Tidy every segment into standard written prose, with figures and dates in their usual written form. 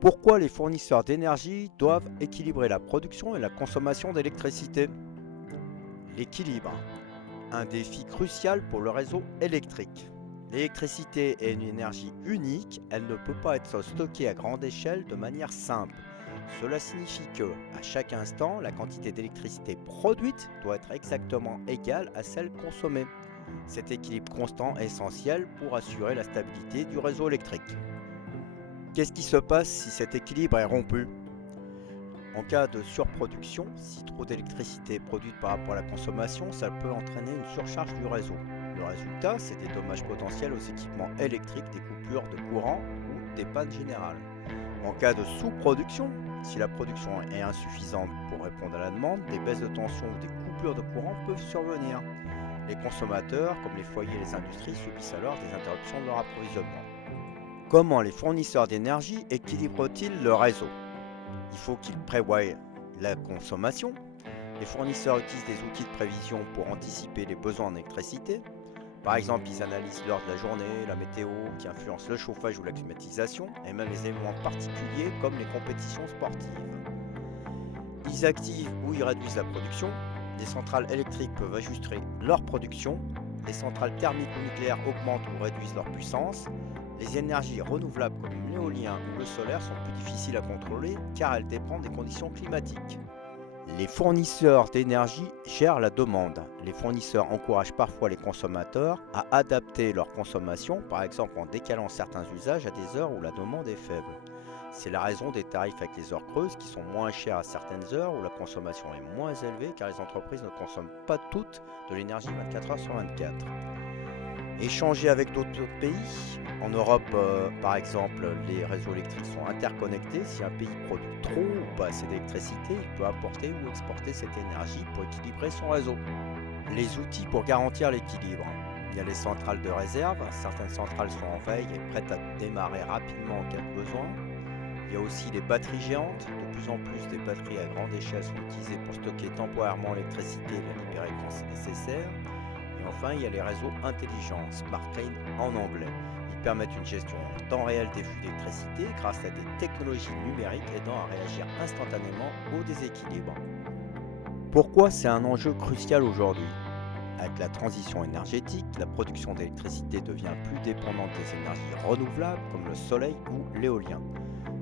Pourquoi les fournisseurs d'énergie doivent équilibrer la production et la consommation d'électricité? L'équilibre, un défi crucial pour le réseau électrique. L'électricité est une énergie unique, elle ne peut pas être stockée à grande échelle de manière simple. Cela signifie que, à chaque instant, la quantité d'électricité produite doit être exactement égale à celle consommée. Cet équilibre constant est essentiel pour assurer la stabilité du réseau électrique. Qu'est-ce qui se passe si cet équilibre est rompu? En cas de surproduction, si trop d'électricité est produite par rapport à la consommation, ça peut entraîner une surcharge du réseau. Le résultat, c'est des dommages potentiels aux équipements électriques, des coupures de courant ou des pannes générales. En cas de sous-production, si la production est insuffisante pour répondre à la demande, des baisses de tension ou des coupures de courant peuvent survenir. Les consommateurs, comme les foyers et les industries, subissent alors des interruptions de leur approvisionnement. Comment les fournisseurs d'énergie équilibrent-ils le réseau? Il faut qu'ils prévoient la consommation. Les fournisseurs utilisent des outils de prévision pour anticiper les besoins en électricité. Par exemple, ils analysent l'heure de la journée, la météo qui influence le chauffage ou la climatisation, et même les événements particuliers comme les compétitions sportives. Ils activent ou ils réduisent la production. Les centrales électriques peuvent ajuster leur production. Les centrales thermiques ou nucléaires augmentent ou réduisent leur puissance. Les énergies renouvelables comme l'éolien ou le solaire sont plus difficiles à contrôler car elles dépendent des conditions climatiques. Les fournisseurs d'énergie gèrent la demande. Les fournisseurs encouragent parfois les consommateurs à adapter leur consommation, par exemple en décalant certains usages à des heures où la demande est faible. C'est la raison des tarifs avec les heures creuses qui sont moins chers à certaines heures où la consommation est moins élevée car les entreprises ne consomment pas toutes de l'énergie 24 heures sur 24. Échanger avec d'autres pays. En Europe, par exemple, les réseaux électriques sont interconnectés. Si un pays produit trop ou pas assez d'électricité, il peut apporter ou exporter cette énergie pour équilibrer son réseau. Les outils pour garantir l'équilibre. Il y a les centrales de réserve. Certaines centrales sont en veille et prêtes à démarrer rapidement en cas de besoin. Il y a aussi les batteries géantes. De plus en plus, des batteries à grande échelle sont utilisées pour stocker temporairement l'électricité et la libérer quand c'est nécessaire. Et enfin, il y a les réseaux intelligents, Smart Grid en anglais. Ils permettent une gestion en temps réel des flux d'électricité grâce à des technologies numériques aidant à réagir instantanément au déséquilibre. Pourquoi c'est un enjeu crucial aujourd'hui? Avec la transition énergétique, la production d'électricité devient plus dépendante des énergies renouvelables comme le soleil ou l'éolien.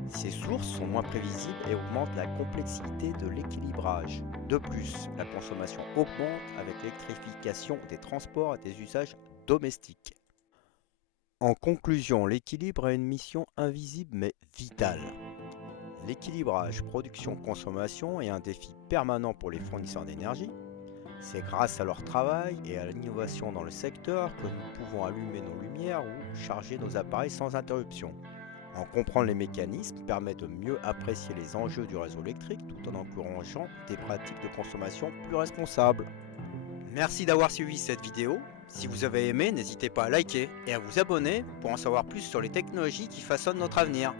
Ces sources sont moins prévisibles et augmentent la complexité de l'équilibrage. De plus, la consommation augmente avec l'électrification des transports et des usages domestiques. En conclusion, l'équilibre est une mission invisible mais vitale. L'équilibrage production-consommation est un défi permanent pour les fournisseurs d'énergie. C'est grâce à leur travail et à l'innovation dans le secteur que nous pouvons allumer nos lumières ou charger nos appareils sans interruption. En comprendre les mécanismes permet de mieux apprécier les enjeux du réseau électrique tout en encourageant des pratiques de consommation plus responsables. Merci d'avoir suivi cette vidéo. Si vous avez aimé, n'hésitez pas à liker et à vous abonner pour en savoir plus sur les technologies qui façonnent notre avenir.